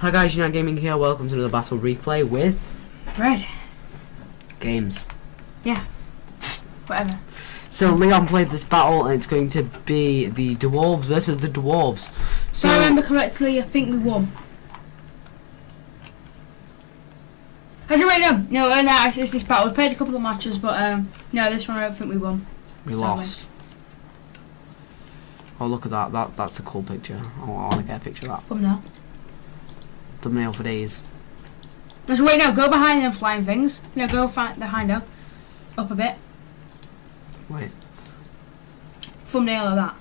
Hi guys, Unite Gaming here. Welcome to another battle replay with Bread. Games. Yeah. Whatever. So Leon played this battle, and it's going to be the dwarves versus the dwarves. So, if I remember correctly, I think we won. Actually, wait, no, actually, it's this battle. We played a couple of matches, but no, this one I don't think we won. We lost. Oh, look at that. That's a cool picture. I want to get a picture of that. Thumbnail. Thumbnail for days. Let's wait, no, go behind them flying things. No, go behind them. Up a bit. Wait. Thumbnail of that.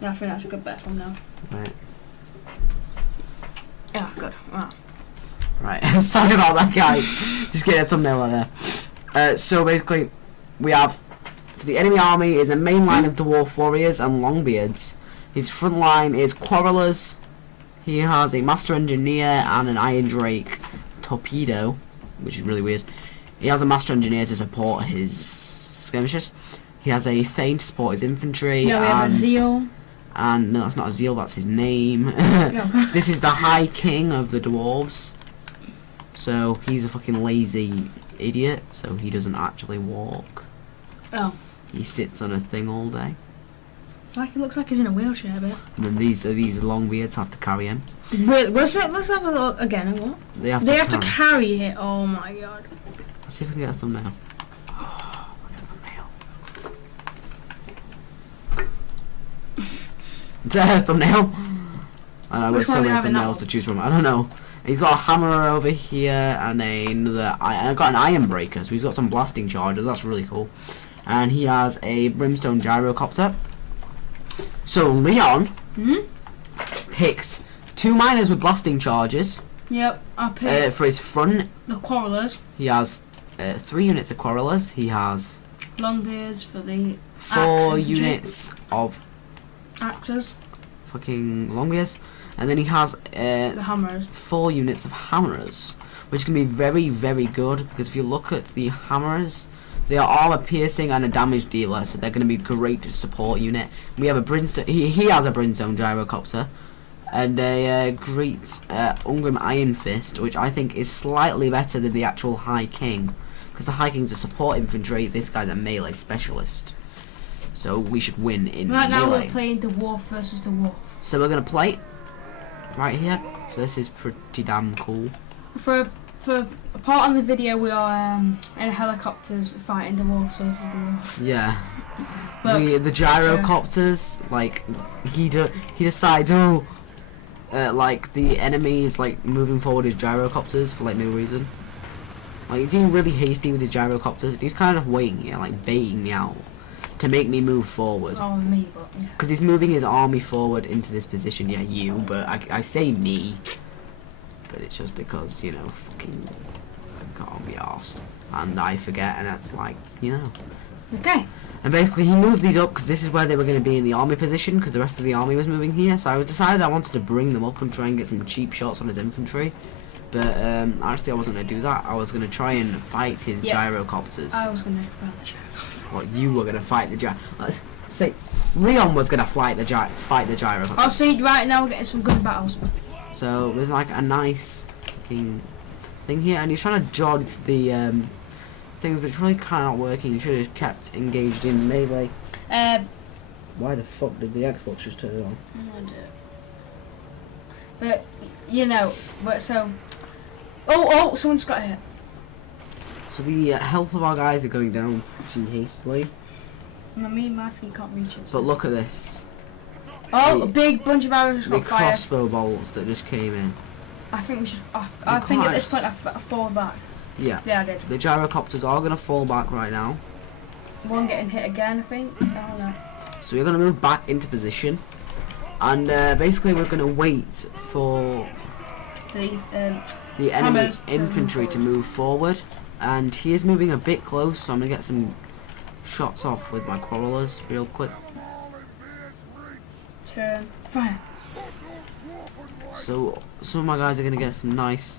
Yeah, I think that's a good bet thumbnail. Right. Yeah, good. Wow. Right. Sorry about that, guys. Just get a thumbnail on there. So basically, we have for the enemy army is a main line of dwarf warriors and longbeards. His front line is quarrelers. He has a master engineer and an iron drake torpedo, which is really weird. He has a master engineer to support his skirmishers. He has a thane to support his infantry. Yeah, we have a zeal. And no, that's not a zeal, that's his name. No. This is the High King of the dwarves. So he's a fucking lazy idiot, so he doesn't actually walk. Oh. He sits on a thing all day. Like it looks like he's in a wheelchair a bit. And then these longbeards have to carry him. Really? Let's have a look again. And what? They have to carry it. Oh my god. Let's see if we can get a thumbnail. Oh, look at the thumbnail. It's a thumbnail. I know, there's so many thumbnails to choose from. I don't know. He's got a hammer over here and another. And I've got an iron breaker, so he's got some blasting charges. That's really cool. And he has a brimstone gyrocopter. So Leon picked 2 miners with blasting charges. Yep, I picked for his front. The quarrelers. He has 3 units of quarrelers. He has longbeards for the 4 units of axes. Fucking longbeards. And then he has the hammers. 4 units of hammerers, which can be very, very good, because if you look at the hammerers, they are armor piercing and a damage dealer, so they're going to be great support unit. We have a brimstone. He has a brimstone gyrocopter and a great Ungrim Iron Fist, which I think is slightly better than the actual High King, because the High King's a support infantry. This guy's a melee specialist, so we should win in right melee. Now we're playing the dwarf versus the dwarf. So we're going to play right here. So this is pretty damn cool. For a part on the video, we are in helicopters fighting the dwarves versus the dwarves. Yeah. Look, the gyrocopters, like he decides, like the enemy is like moving forward his gyrocopters for like no reason. Like he's being really hasty with his gyrocopters. He's kind of waiting here, like baiting me out to make me move forward. Oh, me, but yeah. Because he's moving his army forward into this position. Yeah, you, but I say me. But it's just because, you know, fucking I can't be arsed. And I forget, and that's like, you know. Okay. And basically he moved these up because this is where they were going to be in the army position, because the rest of the army was moving here. So I decided I wanted to bring them up and try and get some cheap shots on his infantry. But actually I wasn't going to do that. I was going to try and fight his gyrocopters. I was going to fight the gyrocopters. What, you were going to fight the Let's say Leon was going to fight the gyrocopters. I'll see, right now we're getting some good battles. So there's like a nice fucking thing here, and he's trying to dodge the things, but it's really kind of not working. He should have kept engaged in melee. Why the fuck did the Xbox just turn on? But you know, so someone just got hit. So the health of our guys are going down pretty hastily. My feet can't reach it. But look at this. Oh, a big bunch of arrows just got fired. The crossbow bolts that just came in. I think we should. I think at this point I fall back. Yeah. Yeah, I did. The gyrocopters are going to fall back right now. One getting hit again, I think. I don't know. So we're going to move back into position. And basically we're going to wait for the enemy infantry to move forward. And he is moving a bit close, so I'm going to get some shots off with my quarrelers real quick. Turn, fire. So some of my guys are going to get some nice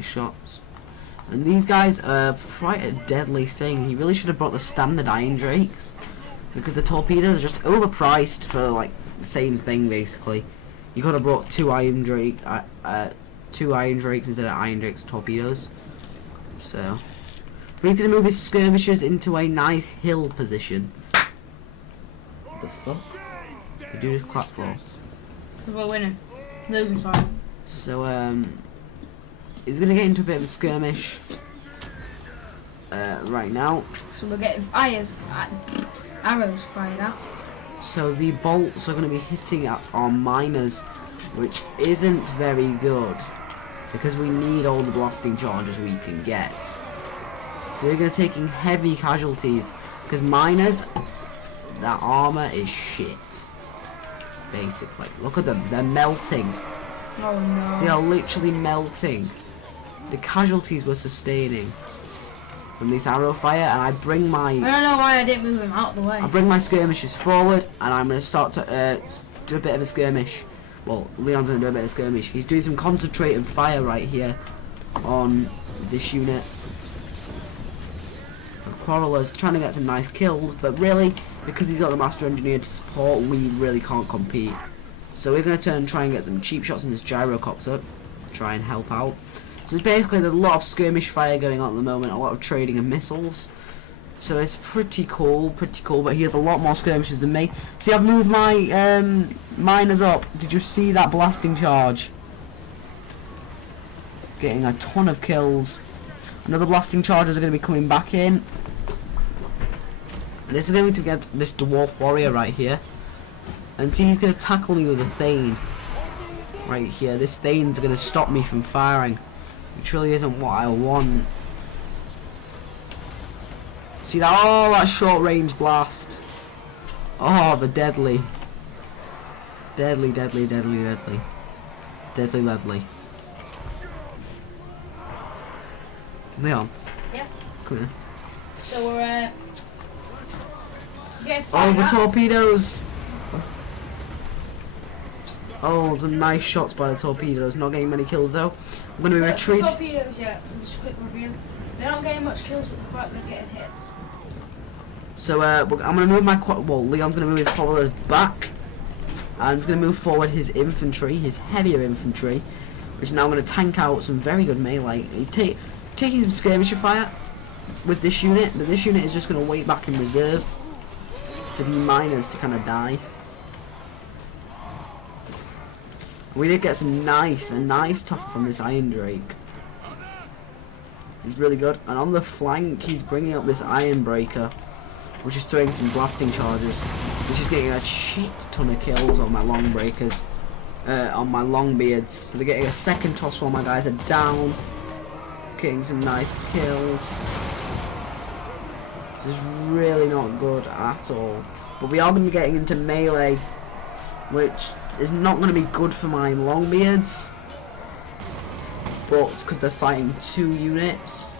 shots. And these guys are quite a deadly thing. He really should have brought the standard iron drakes, because the torpedoes are just overpriced for like the same thing basically. You could have brought two iron drakes instead of iron drakes torpedoes. So we need to move his skirmishers into a nice hill position. What the fuck? The dude is clap for. We're winning. Losing, sorry. So he's gonna get into a bit of a skirmish right now. So we're getting arrows fired out. So the bolts are going to be hitting at our miners, which isn't very good because we need all the blasting charges we can get. So we're going to taking heavy casualties because miners, their armor is shit. Basically, look at them; they're melting. Oh no! They are literally melting. The casualties we're sustaining from this arrow fire, and I bring my... I don't know why I didn't move him out of the way. I bring my skirmishers forward, and I'm going to start to do a bit of a skirmish. Well, Leon's going to do a bit of a skirmish. He's doing some concentrated fire right here on this unit. Quarreller's trying to get some nice kills, but really, because he's got the Master Engineer to support, we really can't compete. So we're going to try and get some cheap shots in this gyrocopter, try and help out. So it's basically, there's a lot of skirmish fire going on at the moment, a lot of trading of missiles. So it's pretty cool, but he has a lot more skirmishes than me. See, I've moved my miners up. Did you see that blasting charge? Getting a ton of kills. Another blasting charges are going to be coming back in. This is going to get this dwarf warrior right here. And see, he's going to tackle me with a Thane. Right here. This Thane's going to stop me from firing. Which really isn't what I want. See that? Oh, that short range blast. Oh, the deadly. Deadly. Deadly. Leon. Yeah. Come here. So we're getting Oh, fired the out. torpedoes. Oh, some nice shots by the torpedoes. Not getting many kills though. I'm going to retreat. The torpedoes, yeah. Just a quick review. They're not getting much kills, but they're quite good at getting hits. So I'm going to move my Leon's going to move his quarrelers back, and he's going to move forward his infantry, his heavier infantry, which is now going to tank out some very good melee. He's taking some skirmisher fire with this unit, but this unit is just going to wait back in reserve for the miners to kind of die. We did get some nice top from this Iron Drake. He's really good. And on the flank, he's bringing up this Iron Breaker, which is throwing some blasting charges, which is getting a shit ton of kills on my long breakers, on my long beards. So they're getting a second toss while my guys are down, getting some nice kills. This is really not good at all. But we are going to be getting into melee, which is not going to be good for my longbeards, but because they're fighting two units.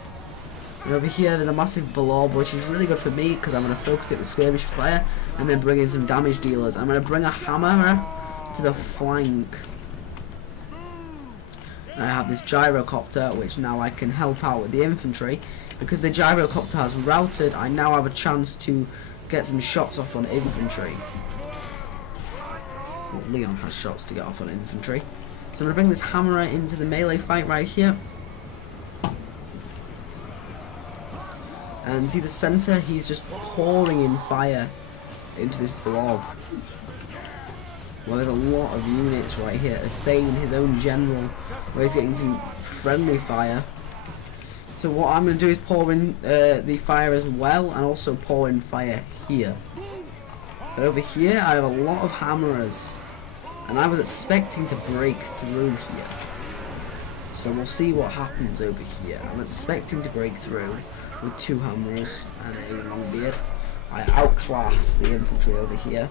And over here there's a massive blob, which is really good for me because I'm going to focus it with skirmish fire and then bring in some damage dealers. I'm going to bring a hammer to the flank. I have this gyrocopter, which now I can help out with the infantry. Because the gyrocopter has routed, I now have a chance to get some shots off on infantry. Well, Leon has shots to get off on infantry. So I'm going to bring this hammerer into the melee fight right here. And see the centre, he's just pouring in fire into this blob. Well, there's a lot of units right here. Thane, his own general, where he's getting some friendly fire. So what I'm going to do is pour in the fire as well, and also pour in fire here. But over here I have a lot of hammerers, and I was expecting to break through here. So we'll see what happens over here. I'm expecting to break through with two hammerers and a longbeard. I outclass the infantry over here.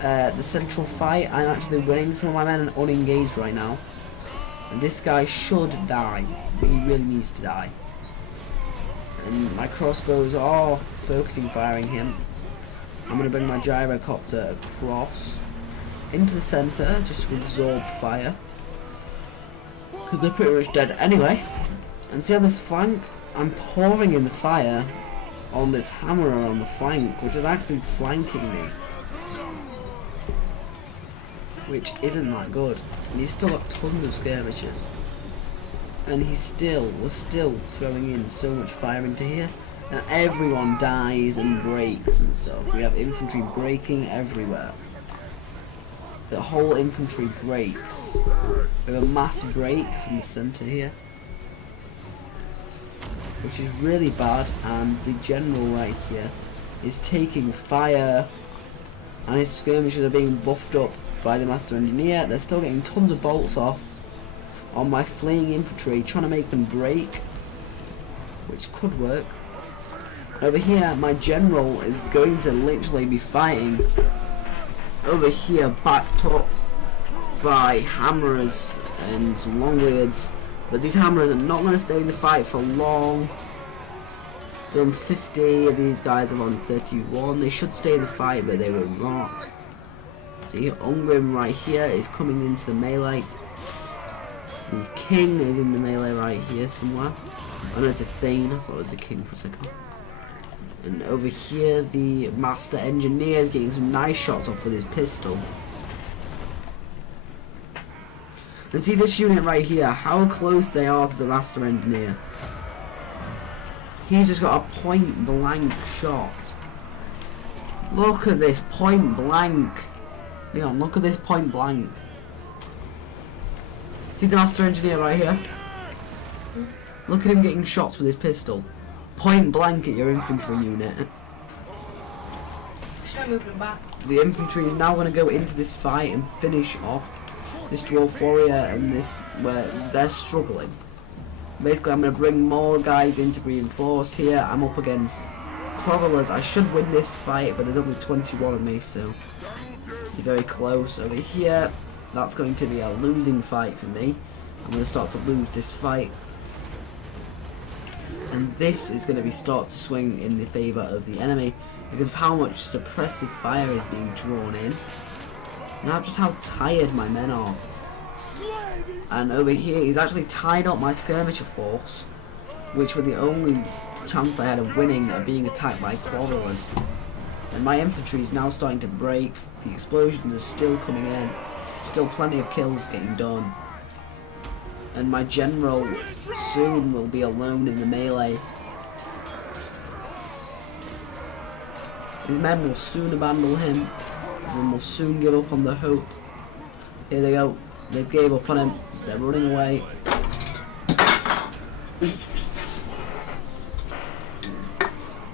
The central fight, I'm actually winning. Some of my men are unengaged right now. And this guy should die. He really needs to die. And my crossbows are focusing firing him. I'm going to bring my gyrocopter across into the centre just to absorb fire, because they're pretty much dead anyway. And see on this flank, I'm pouring in the fire on this hammerer on the flank, which is actually flanking me. which isn't that good. And he's still got tons of skirmishers. And was still throwing in so much fire into here. And everyone dies and breaks and stuff. We have infantry breaking everywhere. The whole infantry breaks. We have a massive break from the centre here, which is really bad, and the general right here is taking fire, and his skirmishers are being buffed up by the master engineer. They're still getting tons of bolts off on my fleeing infantry, trying to make them break, which could work. Over here, my general is going to literally be fighting over here, backed up by hammerers and some longbeards, but these hammerers are not going to stay in the fight for long. Done 50 of these guys are on 31. They should stay in the fight, but they will not. See, Ungrim right here is coming into the melee. The king is in the melee right here somewhere. Oh no, it's a Thane. I thought it was the king for a second. And over here, the master engineer is getting some nice shots off with his pistol. And see this unit right here, how close they are to the master engineer. He's just got a point blank shot. Look at this point blank. Leon, look at this point blank. See the master engineer right here? Look at him getting shots with his pistol. Point blank at your infantry unit. Just move them back. The infantry is now going to go into this fight and finish off this dwarf warrior and this where they're struggling. Basically, I'm going to bring more guys in to reinforce here. I'm up against Provelers. I should win this fight, but there's only 21 of me, so be very close. Over here, that's going to be a losing fight for me. I'm going to start to lose this fight. And this is going to start to swing in the favour of the enemy because of how much suppressive fire is being drawn in. Now just how tired my men are. And over here he's actually tied up my skirmisher force, which were the only chance I had of winning are being attacked by quarrelers. And my infantry is now starting to break. The explosions are still coming in. Still plenty of kills getting done. And my general soon will be alone in the melee. His men will soon abandon him. His men will soon give up on the hope. Here they go. They gave up on him. They're running away.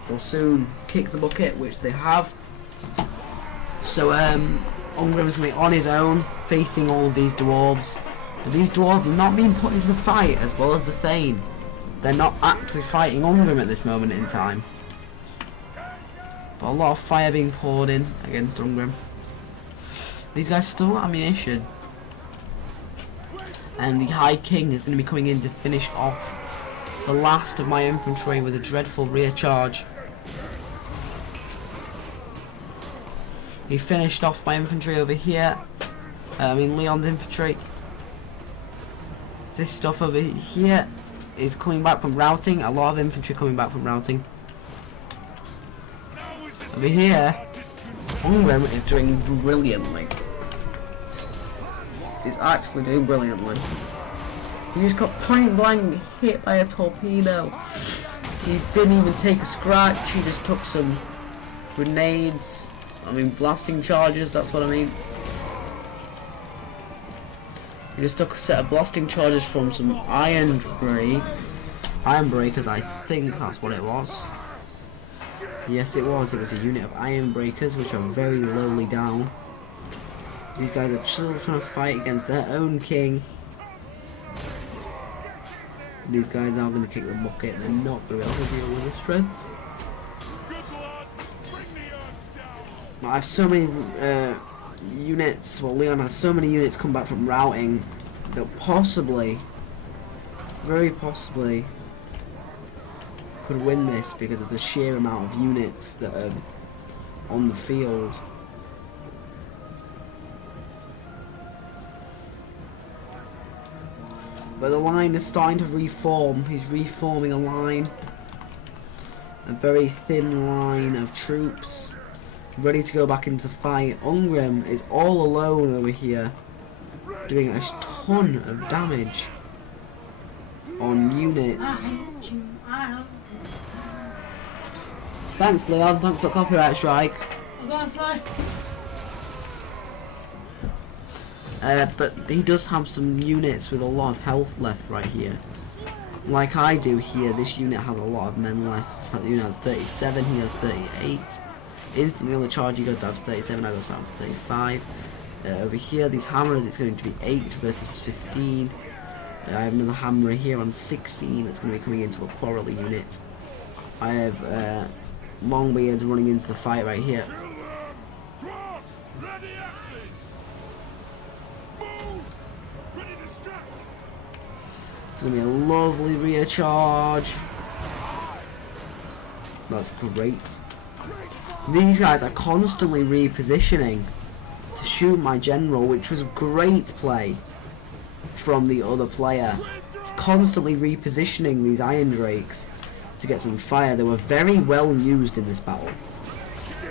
They'll soon kick the bucket, which they have. So Ungrim's going to be on his own, facing all of these dwarves. But these dwarves have not been put into the fight as well as the Thane. They're not actually fighting Ungrim at this moment in time. But a lot of fire being poured in against Ungrim. These guys still got ammunition. And the High King is going to be coming in to finish off the last of my infantry with a dreadful rear charge. He finished off my infantry over here. Leon's infantry. This stuff over here is coming back from routing. A lot of infantry coming back from routing. Over here, Ungrim is doing brilliantly. He's actually doing brilliantly. He just got point blank hit by a torpedo. He didn't even take a scratch. He just took some grenades. Blasting charges, that's what I mean. He just took a set of blasting charges from some iron breaks. Iron breakers, I think that's what it was. Yes, it was. It was a unit of iron breakers, which are very lowly down. These guys are still trying to fight against their own king. These guys are going to kick the bucket. They're not going to be able to deal with the strength. I have so many units, well Leon has so many units come back from routing that possibly, very possibly, could win this because of the sheer amount of units that are on the field. But the line is starting to reform. He's reforming a line, a very thin line of troops. ready to go back into the fight. Ungrim is all alone over here, doing a ton of damage on units. Thanks, Leon. Thanks for the copyright strike. But he does have some units with a lot of health left right here. Like I do here, this unit has a lot of men left. That unit has 37, he has 38. Instantly on the charge he goes down to 37, I go down to 35. Over here, these hammers, it's going to be 8 versus 15. I have another hammer here on 16, it's going to be coming into a quarrel unit. I have Longbeards running into the fight right here. It's going to be a lovely rear charge. That's great. These guys are constantly repositioning to shoot my general, which was great play from the other player. Constantly repositioning these Iron Drakes to get some fire. They were very well used in this battle.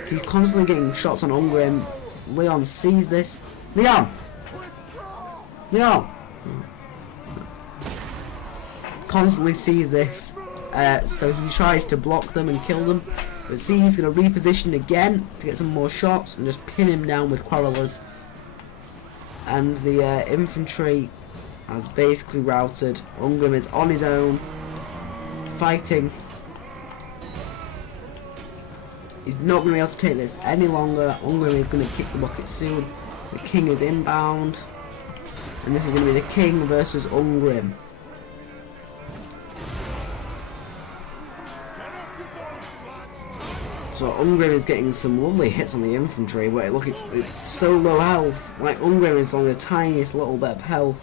So he's constantly getting shots on Ungrim. Leon sees this. Leon! Leon! Constantly sees this, so he tries to block them and kill them, but see, he's going to reposition again to get some more shots and just pin him down with quarrelers. And the infantry has basically routed. Ungrim is on his own, fighting. He's not going to be able to take this any longer. Ungrim is going to kick the bucket soon. The king is inbound, and this is going to be the king versus Ungrim. So Ungrim is getting some lovely hits on the infantry, but look, it's so low health. Like, Ungrim is on the tiniest little bit of health,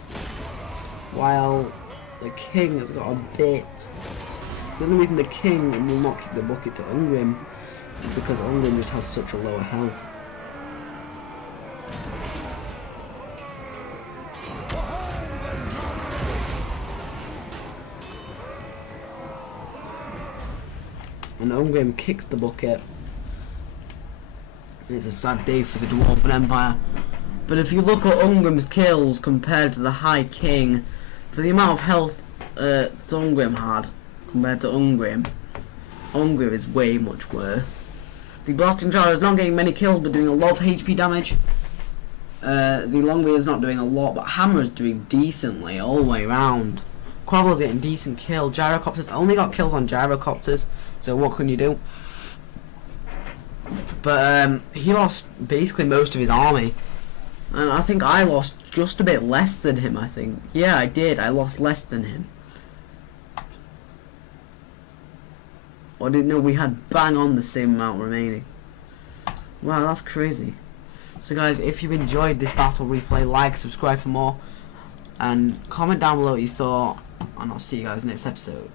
while the king has got a bit. The only reason the king will not kick the bucket to Ungrim is because Ungrim just has such a lower health. And Ungrim kicks the bucket. It's a sad day for the Dwarven Empire. But if you look at Ungrim's kills compared to the High King, for the amount of health Ungrim had compared to Ungrim is way much worse. The Blasting Jar is not getting many kills but doing a lot of HP damage. The Longbeard is not doing a lot, but Hammer is doing decently all the way around. Quavel's getting decent kill. Gyrocopters only got kills on Gyrocopters, so what can you do? But he lost basically most of his army, and I think I lost just a bit less than him. I think, yeah, I did. I lost less than him. I didn't know we had bang on the same amount remaining. Wow, that's crazy. So guys, if you've enjoyed this battle replay, like, subscribe for more, and comment down below what you thought, and I'll see you guys next episode.